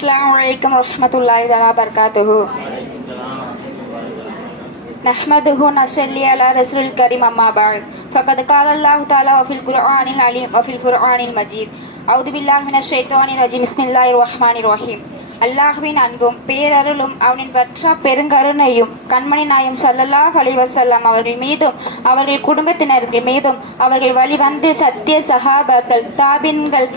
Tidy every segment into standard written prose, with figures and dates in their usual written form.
अस्सलामुअलैकुम रहमतुल्लाहि व बरकातुहू। नहमदुहु नसल्ली अला रसूलिल करीम अम्मा बाद फ़क़द क़ाला अल्लाहु तआला फ़िल क़ुरआनिल अज़ीम व फ़िल क़ुरआनिल मजीद अऊज़ु बिल्लाहि मिनश ஷைத்தானிர் ரஜீம் பிஸ்மில்லாஹிர் ரஹ்மானிர் ரஹீம்। அல்லாஹ்வின் அன்பும் பேரருளும் அவனின் வற்றா பெருங்கருணையும் கண்மணி நாயம் ஸல்லல்லாஹு அலைஹி வஸல்லம் அவர்கள் மீதும் அவர்கள் குடும்பத்தினர்கள் மீதும் அவர்கள் வழிவந்து சத்திய சஹாபாக்கள் தாபின்கள்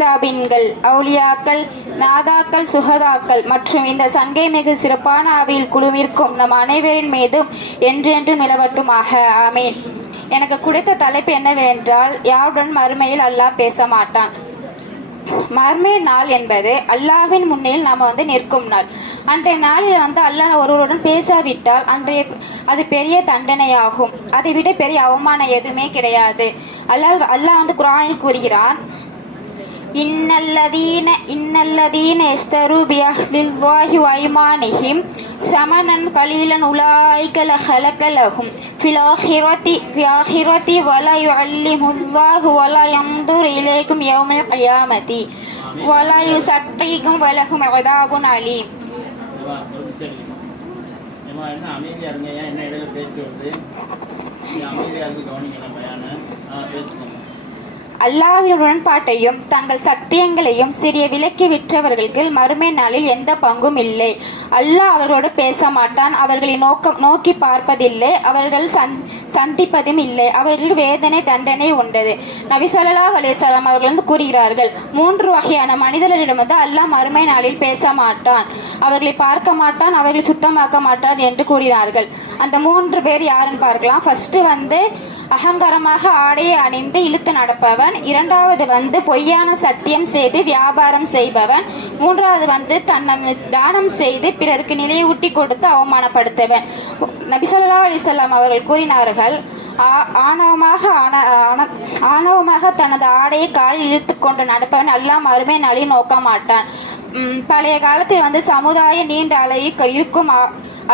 தாபின்கள் அவுலியாக்கள் நாதாக்கள் சுஹதாக்கள் மற்றும் இந்த சங்கை மிகு சிறப்பான அவையில் குழுவிற்கும் நம் அனைவரின் மீதும் என்றென்றும் நிலவட்டுமாக, ஆமீன். எனக்கு கிடைத்த தலைப்பு என்னவென்றால், யாருடன் மறுமையில் அல்லாஹ் பேச மாட்டான். மறுமை நாள் என்பது அல்லாஹ்வின் முன்னில் நாம் நிற்கும் நாள். அன்றைய நாளில் அல்லாஹ் ஒருவருடன் பேசாவிட்டால் அது பெரிய தண்டனையாகும். அதை விட பெரிய அவமானம் எதுவுமே கிடையாது. அல்லாஹ் குர்ஆனில் கூறுகிறான், இன்னல்லதீன யஸ்தரு பிஅஹ்தில்லாஹி வ ஐமானிஹிம் ஸமனன் கலீலன் உலாயிக லஹலக லஹும் ஃபில் ஆখিরাতি வலா யுஅல்லிமுல்லாஹு வலா யன்துரு இலைக்கும் யௌமல் கியாமத்தி வலா யுஸக்கீகும் வலஹும் அஸாபுன் அலீம். அல்லாஹ்வின் உடன்பாட்டையும் தங்கள் சத்தியங்களையும் சிறிய விலக்கி விற்றவர்களுக்கு மறுமை நாளில் எந்த பங்கும் இல்லை. அல்லாஹ் அவர்களோடு பேச மாட்டான், அவர்களை நோக்கி பார்ப்பதில்லை, அவர்கள் சந்திப்பதும் இல்லை, அவர்களுக்கு வேதனை தண்டனை உண்டது. நபி ஸல்லல்லாஹு அலைஹி வஸல்லம் அவர்கள் கூறுகிறார்கள், 3 வகையான மனிதர்களிடம் அல்லாஹ் மறுமை நாளில் பேச மாட்டான், அவர்களை பார்க்க மாட்டான், அவர்களை சுத்தமாக்க மாட்டான் என்று கூறினார்கள். அந்த 3 பேர் யாருன்னு பார்க்கலாம். ஃபர்ஸ்ட் அகங்காரமாக ஆடையை அணிந்து இழுத்து நடப்பவன், இரண்டாவது பொய்யான சத்தியம் செய்து வியாபாரம் செய்பவன், மூன்றாவது தன்னை தானம் செய்து பிறருக்கு நிலையூட்டி கொடுத்து அவமானப்படுத்தவன். நபி ஸல்லல்லாஹு அலைஹி வஸல்லம் அவர்கள் கூறினார்கள், ஆணவமாக தனது ஆடையை காலில் இழுத்து கொண்டு நடப்பவன் அல்லாஹ் மறுமை நாளில் நோக்க மாட்டான். பழைய காலத்தில் சமுதாய நீண்ட இருக்கும்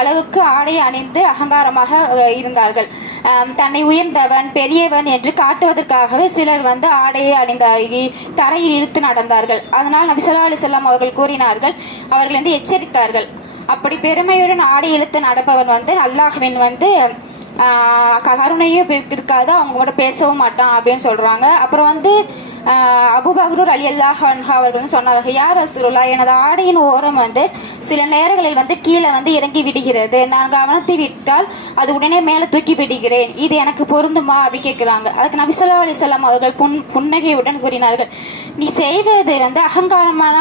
அளவுக்கு ஆடை அணிந்து அகங்காரமாக இருந்தார்கள். தன்னை உயர்ந்தவன் பெரியவன் என்று காட்டுவதற்காகவே சிலர் ஆடையை அணிந்தார்கள், தரையில் இழுத்து நடந்தார்கள். அதனால் நபி ஸல்லல்லாஹு அலைஹி வஸல்லம் அவர்கள் கூறினார்கள், அவர்கள் எச்சரித்தார்கள், அப்படி பெருமையுடன் ஆடை இழுத்து நடப்பவன் அல்லாஹ்வின் கருணையும் இருக்காது, அவங்களோட பேசவும் மாட்டான் அப்படின்னு சொல்றாங்க. அப்புறம் அபூபக்கர் ரலியல்லாஹு அன்ஹு அவர்கள் சொன்னார்கள், யா ரசூலுல்லாஹ், எனது ஆடையின் ஓரம் சில நேரங்களில் கீழே இறங்கி விடுகிறது, நான் கவனத்தை விட்டால் அது உடனே மேலே தூக்கி விடுகிறேன், இது எனக்கு பொருந்துமா அப்படி கேட்கிறாங்க. அதுக்கு நபி ஸல்லல்லாஹு அலைஹி வஸல்லம் அவர்கள் புன்னகையுடன் கூறினார்கள், நீ செய்வது அகங்காரமான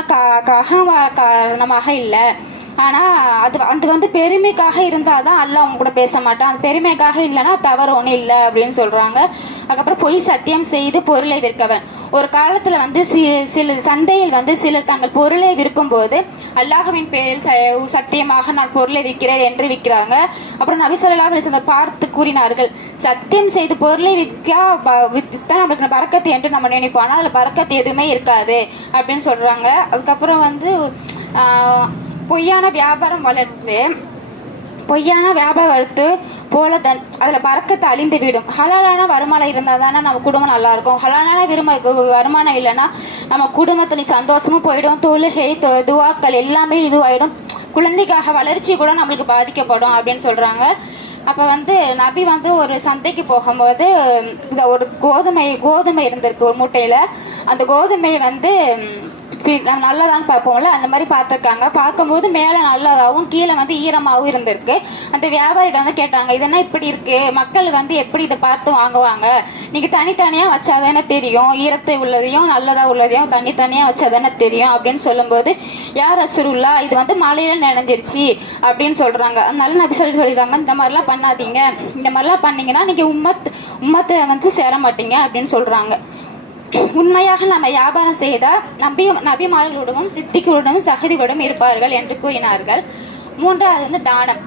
காரணமாக இல்லை, ஆனால் அது பெருமைக்காக இருந்தால் தான் அல்லாஹ் அவங்க கூட பேச மாட்டான், அது பெருமைக்காக இல்லைன்னா தவறு ஒன்றும் இல்லை அப்படின்னு சொல்கிறாங்க. அதுக்கப்புறம் பொய் சத்தியம் செய்து பொருளை விற்கவன். ஒரு காலத்தில் சில சந்தையில் சிலர் தங்கள் பொருளை விற்கும்போது அல்லாஹ்வின் பேரில் சத்தியமாக நான் பொருளை விற்கிறேன் என்று விற்கிறாங்க. அப்புறம் நபி ஸல்லல்லாஹு அலைஹி வஸல்லம் பார்த்து கூறினார்கள், சத்தியம் செய்து பொருளை விற்றா நம்மளுக்கு பரக்கத்து என்று நம்ம நினைப்போம், ஆனால் அதில் பரக்கத்து எதுவுமே இருக்காது அப்படின்னு சொல்கிறாங்க. அதுக்கப்புறம் பொய்யான வியாபாரம் வளர்த்து போல அதில் பறக்கத்தை அழிந்து விடும். ஹலாலான வருமானம் இருந்தால் தானே நம்ம குடும்பம் நல்லா இருக்கும். ஹலாலான வருமானம் இல்லைன்னா நம்ம குடும்பத்தில் சந்தோஷமும் போயிடும், தொழுகை துவாக்கள் எல்லாமே இதுவாயிடும், குழந்தைக்காக வளர்ச்சி கூட நம்மளுக்கு பாதிக்கப்படும் அப்படின்னு சொல்கிறாங்க. அப்போ நபி ஒரு சந்தைக்கு போகும்போது ஒரு கோதுமை இருந்திருக்கு ஒரு மூட்டையில். அந்த கோதுமையை நல்லதான்னு பார்ப்போம்ல, அந்த மாதிரி பார்த்துருக்காங்க. பார்க்கும்போது மேலே நல்லதாகவும் கீழே ஈரமாகவும் இருந்திருக்கு. அந்த வியாபாரிகிட்ட கேட்டாங்க, இதென்ன இப்படி இருக்கு, மக்கள் எப்படி இதை பார்த்து வாங்குவாங்க, நீங்கள் தனித்தனியாக வச்சாதானே தெரியும், ஈரத்தை உள்ளதையும் நல்லதா உள்ளதையும் தனித்தனியாக வச்சாதானே தெரியும் அப்படின்னு சொல்லும்போது, யார் ரசூலுல்லாஹ், இது மழையில நினைஞ்சிருச்சு அப்படின்னு சொல்றாங்க. அதனால நபி சொல்லிடுறாங்க, இந்த மாதிரிலாம் பண்ணாதீங்க, இந்த மாதிரிலாம் பண்ணீங்கன்னா நீங்கள் உம்மத்தை சேர மாட்டீங்க அப்படின்னு சொல்றாங்க. உண்மையாக நம்ம வியாபாரம் செய்தால் நபிமார்களுடனும் சித்திகளுடனும் சஹதிகளுடன் இருப்பார்கள் என்று கூறினார்கள். மூன்றாவது தானம்.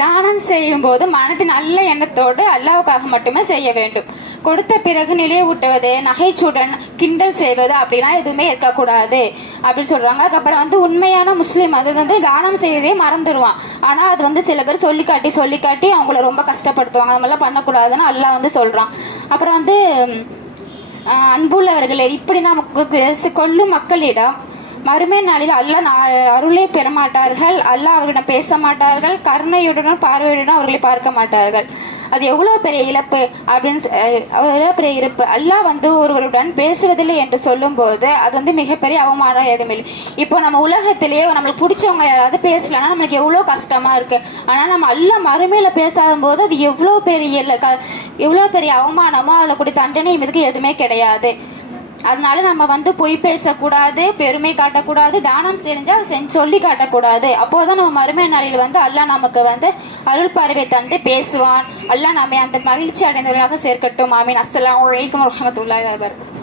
தானம் செய்யும் போது மனதின் நல்ல எண்ணத்தோடு அல்லாவுக்காக மட்டுமே செய்ய வேண்டும். கொடுத்த பிறகு நிலைவூட்டுவது, நகைச்சுடன் கிண்டல் செய்வது அப்படிலாம் எதுவுமே இருக்கக்கூடாது அப்படின்னு சொல்றாங்க. அதுக்கப்புறம் வந்து உண்மையான முஸ்லீம் அது வந்து தானம் செய்யறதே மறந்துடுவான். ஆனா அது வந்து சில பேர் சொல்லி காட்டி அவங்கள ரொம்ப கஷ்டப்படுத்துவாங்க. அது மாதிரிலாம் பண்ணக்கூடாதுன்னு அல்லாஹ் வந்து சொல்றான். அப்புறம் வந்து அன்புள்ளவர்களே, இப்படி நமக்கு கொல்லும் மக்களிடம் மறுமை நாளில் அல்லாஹ் அருளை பெறமாட்டார்கள், அல்லாஹ் அவர்களிடம் பேச மாட்டார்கள், கருணையுடனும் பார்வையுடனும் அவர்களை பார்க்க மாட்டார்கள். அது எவ்வளவு பெரிய இழப்பு எவ்வளவு பெரிய இருப்பு. அல்லாஹ் வந்து ஒருவருடன் பேசுவதில்லை என்று சொல்லும் போது அது வந்து மிகப்பெரிய அவமானம் எதுவுமே இல்லை. இப்போ நம்ம உலகத்திலேயே நம்மளுக்கு பிடிச்சவங்க யாராவது பேசலன்னா நம்மளுக்கு எவ்வளவு கஷ்டமா இருக்கு. ஆனா நம்ம அல்லாஹ் மறுமையில பேசாத போது அது எவ்வளவு பெரிய அவமானமோ அதுல கூடிய தண்டனை இதுக்கு எதுவுமே கிடையாது. அதனால நம்ம வந்து பொய் பேசக்கூடாது, பெருமை காட்டக்கூடாது, தானம் செஞ்சா சொல்லி காட்டக்கூடாது. அப்போதான் நம்ம மறுமை நாளில் வந்து அல்லாஹ் நமக்கு வந்து அருள் பார்வை தந்து பேசுவான். அல்லாஹ் நம்ம அந்த மகிழ்ச்சி அடைந்தவர்களாக சேர்க்கட்டும். ஆமீன். அஸ்ஸலாமு அலைக்கும் வரஹ்மத்துல்லாஹி வபரகாத்துஹு.